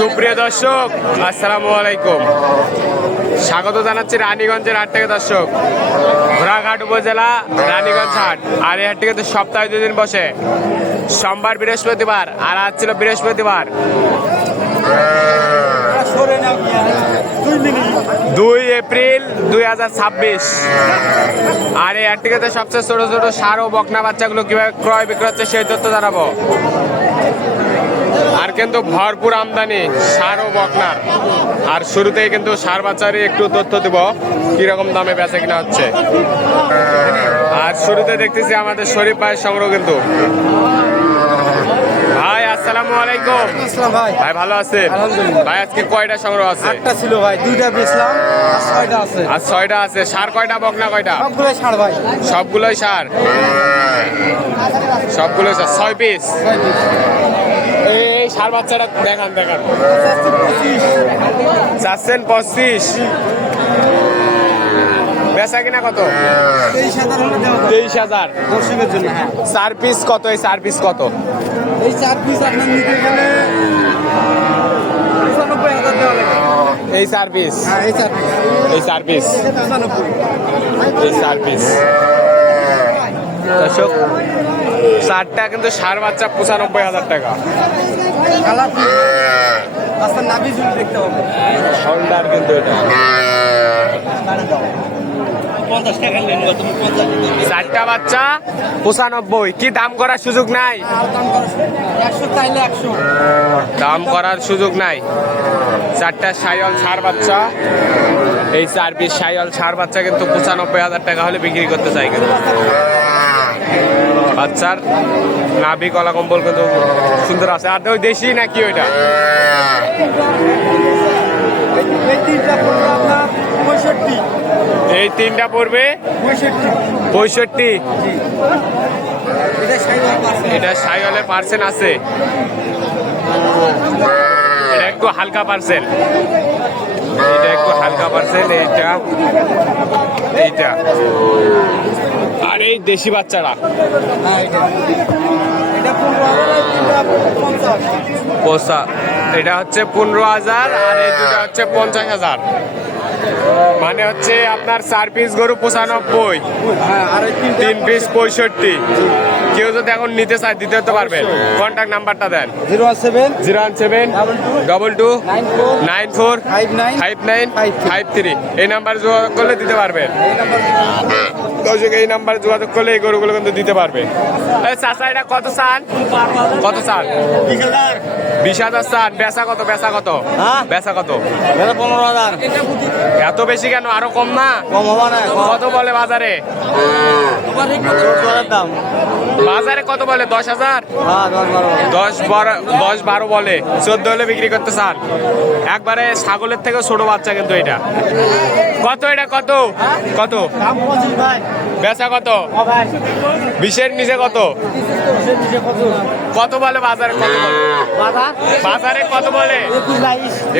সুপ্রিয় দর্শক আসসালামু আলাইকুম, স্বাগত জানাচ্ছি রানীগঞ্জের হাট থেকে। দর্শক, ঘোড়াঘাট উপজেলা রানীগঞ্জ হাট, আর এই হাটটি কিন্তু সপ্তাহে 2 দিন বসে, সোমবার বৃহস্পতিবার। আর আজ ছিল বৃহস্পতিবার, 2 এপ্রিল 2026। আর এই হাটটি কিন্তু সবচেয়ে ছোট ছোট ষাঁড় ও বকনা বাচ্চাগুলো কিভাবে ক্রয় বিক্রয় হচ্ছে সেই তথ্য জানাবো। আর কিন্তু ভরপুর আমদানি ষাঁড় ও বকনার। আর শুরুতেই কিন্তু ষাঁড় বাচ্চারই একটু তথ্য দিব কিরকম দামে বেচা কিনা হচ্ছে। আর শুরুতে দেখতেছি আমাদের শরীফ ভাইয়ের সংগ্রহ কিন্তু। ভাই আসসালামু আলাইকুম। আসসালাম ভাই। ভাই ভালো আছেন? আলহামদুলিল্লাহ। ভাই আজকে কয়টা সংগ্রহ আছে? একটা ছিল ভাই, 2টা বেচলাম, আর 6টা আছে। আর 6টা আছে। ষাঁড় কয়টা, বকনা কয়টা? সবগুলোই ছাড় ভাই। সবগুলোই ষাঁড়, সবগুলোই ষাঁড়। 6 পিস। এই ষাঁড় বাচ্চাটা দেখান দেখান। চাচ্ছেন 25, বেচা কিনা কত? 23,000 দর্শকের জন্য। 4 পিস কত? এই 4 পিস কত? এই 4 পিস আপনার নিতে গেলে 95,000 দেওয়া লাগে। এই 4 পিস, হ্যাঁ, এই 4 পিস। এই 4 পিস, 95। এই 4 পিস। দর্শক, 4টা কিন্তু ষাঁড় বাচ্চা 95,000 টাকা। কালার রাস্তার নাভি ঝুল দেখতে হবে। হন্ডার কিন্তু এটা। 50 টাকা নেন গো তুমি, 50 দিতে। 4টা বাচ্চা 95। কি দাম করার সুযোগ নাই? আর দাম করো 100 চাইলে 100। দাম করার সুযোগ নাই। 4টা সাইওয়াল ষাঁড় বাচ্চা, এই 4 পিস সাইওয়াল ষাঁড় বাচ্চা কিন্তু 95,000 টাকা হলে বিক্রি করতে চাই কিন্তু। বাচ্চার নাভি কলা কম্বল কিন্তু সুন্দর আছে। আর ওই দেশি নাকি ওইটা? এই 3টা পড়বে আপনার 65। এই 3টা পড়বে 65। এটা 60 এটা সাইওয়ালের পার্সেন্ট আছে, এটা একটু হালকা পার্সেন্ট, এটা একটু হালকা পার্সেন্ট, এইটা এইটা। আর এই দেশি বাচ্চারা এটা হচ্ছে 15,000, আর এই দুটা হচ্ছে 50,000। মানে হচ্ছে আপনার 4 পিস গরু 95, 3 পিস 65। কেউ যদি এখন নিতে চায় দিতে হতে পারবেন। কন্ট্যাক্ট নাম্বারটা দেন। 017 22 94 5953। এই নাম্বার যোগাযোগ করলে দিতে পারবেন। এই নাম্বার যোগাযোগ করলে এই গরুগুলো কিন্তু দিতে পারবে। চাচা এটা কত চান? কত চান? 20,000 চান। বেচা কত? বেচা কত? বেচা কত? 15,000। এত বেশি কেন? আরো কম না? কম হবে না। কত বলে বাজারে? বাজারে কত বলে? 10,000? হ্যাঁ, 10 12 বলে। 14 হলে বিক্রি করতে চান। একবারে ছাগলের থেকে ছোট বাচ্চা কিন্তু এটা। কত এটা? কত কত দাম 25 ভাই। বেচা কত? 20-এর নিচে কত? কত বলে বাজারে? কত বলে বাজারে? কত বলে?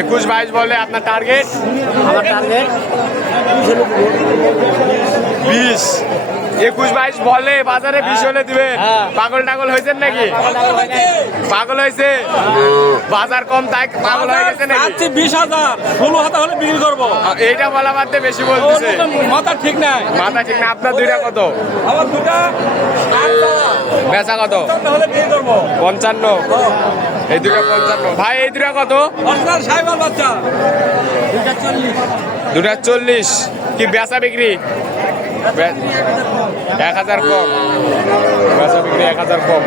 21 22 বলে। আপনার টার্গেট? আমার টার্গেট 20। 21 22 বলে বাজারে, 20 হলে দিবেন। পাগল টাগল হয়েছেন নাকি? পাগল হয়েছে? বাজার কম তাই পাগল হয়ে গেছে নাকি? 20,000 16,000 হলে বিক্রি করবো। এইটা বলা বাদ দিয়ে বেশি বলতেছে। মাথা ঠিক নাই। মাথা ঠিক না। আপনার দুইটা কত? আমার দুটা বেচা কত? হলে বিক্রি করবো। 55। এই দুটা 55। ভাই এই দুটা কত? অরিজিনাল সাইবার বাচ্চা দুটা 40। কি বেচা বিক্রি? 1,000 কম। বেচা বিক্রি 1,000 কম।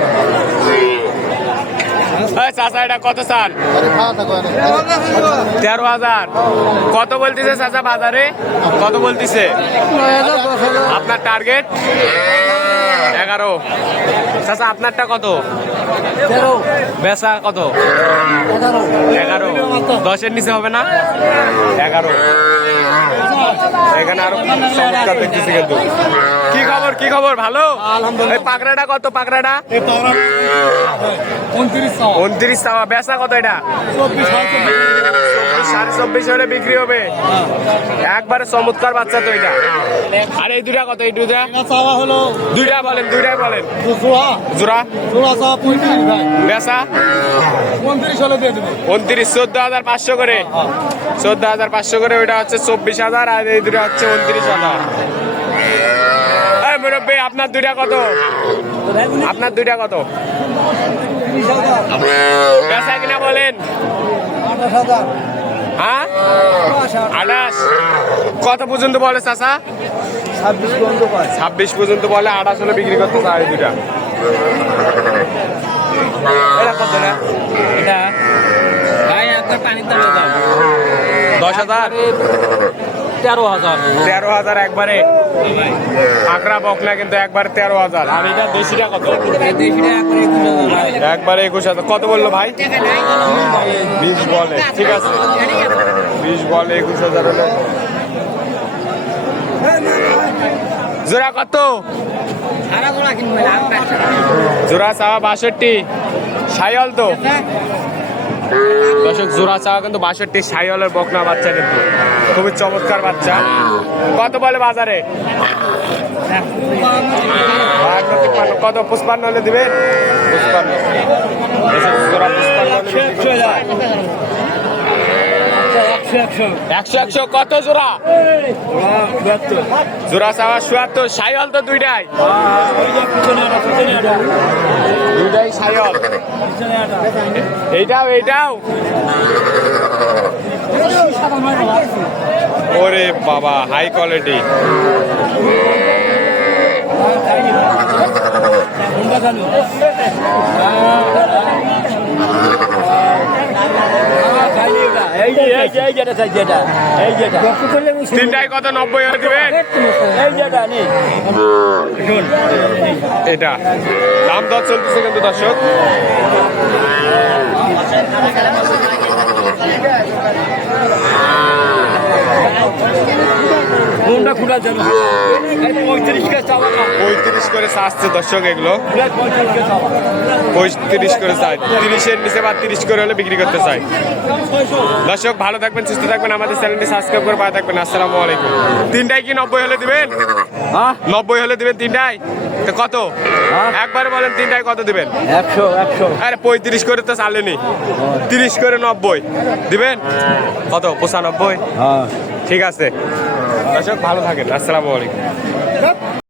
চাচা এটা কত চান? 13,000। কত বলতেছে চাচা বাজারে? কত বলতেছে? আপনার টার্গেট 11। চাচা আপনারটা কত? বেচা কত? 11। 10-এর নিচে হবে না? 11। এখানে আরো চমৎকার দেখতেছি কিন্তু। কি খবর কি খবর ভালো? আলহামদুলিল্লাহ। এই পাকড়াটা কত পাকড়াটা? 29 চাওয়া, বেচা কত এটা? 24.5 হলে বিক্রি হবে। একবারে চমৎকার বাচ্চা তো এটা। আর এই দুটা কত? এই দুটা চাওয়া হলো দুইটা বলেন, দুইটাই বলেন। জোড়া জোড়া জোড়া চাওয়া 35 ভাই, বেচা 29 হলে দিয়ে দেবে। 29, 14,500 করে। 14,500 করে। ওইটা হচ্ছে 24,000 আর এই দুটা হচ্ছে 29,000। এই মুরব্বী, আপনার দুইটা কত? আপনার দুইটা কত? বেচা কিনা বলেন। 28,000 হ্যাঁ 28 কত পর্যন্ত বলে চাচা? 26 পর্যন্ত পায়। 26 পর্যন্ত বলে। 28 হলে বিক্রি করতে চাই এই দুটা। এটা কত না? এটা ভাই আপনার পানির দাম 10,000 13,000। 13,000 একবারে। আকড়া বকনা কিন্তু একবারে 13,000। আর এটা দেশিটা কত? একবারে 21,000। কত বললো ভাই? 20 বলে। ঠিক আছে, 20 বলে 21,000 হলে। জোড়া কত? জোড়া চাওয়া 62। সাইয়াল তো দর্শক, জোড়া চাওয়া কিন্তু 62। সাইয়ালের বকনা বাচ্চা কিন্তু খুবই চমৎকার বাচ্চা। কত বলে বাজারে? কত? 55 হলে দিবেন? 55 জোড়া 55 হলে বিক্রি করতে চাই। 100 কত জোড়া? জোড়া চাওয়া 77। সাইয়াল তো দুইটাই, দুইটাই সাইয়াল। এইটাও এইটাও। ওরে বাবা, হাই কোয়ালিটি। তিনটায় কত? 90 হলে দিবেন? এটা দাম দর চলতেছে কিন্তু দর্শক। কোনটা খুঁটার জন্য 35 করে চাচ্ছে দর্শক। এগুলো 35 করে চাই। 30-এর নিচে বা 30 করে হলে বিক্রি করতে চাই। দর্শক ভালো থাকবেন, সুস্থ থাকবেন, আমাদের চ্যানেলটি সাবস্ক্রাইব করে পাশে থাকবেন। আসসালামু আলাইকুম। তিনটায় কি 90 হলে দিবেন? 90 হলে দিবেন তিনটায়? তো কত? একবার বলেন, তিনটায় কত দিবেন? 100 আরে 35 করে তো চালেনি। 30 করে 90 দিবেন? কত? 95। ঠিক আছে দর্শক, ভালো থাকেন। আসসালামু আলাইকুম।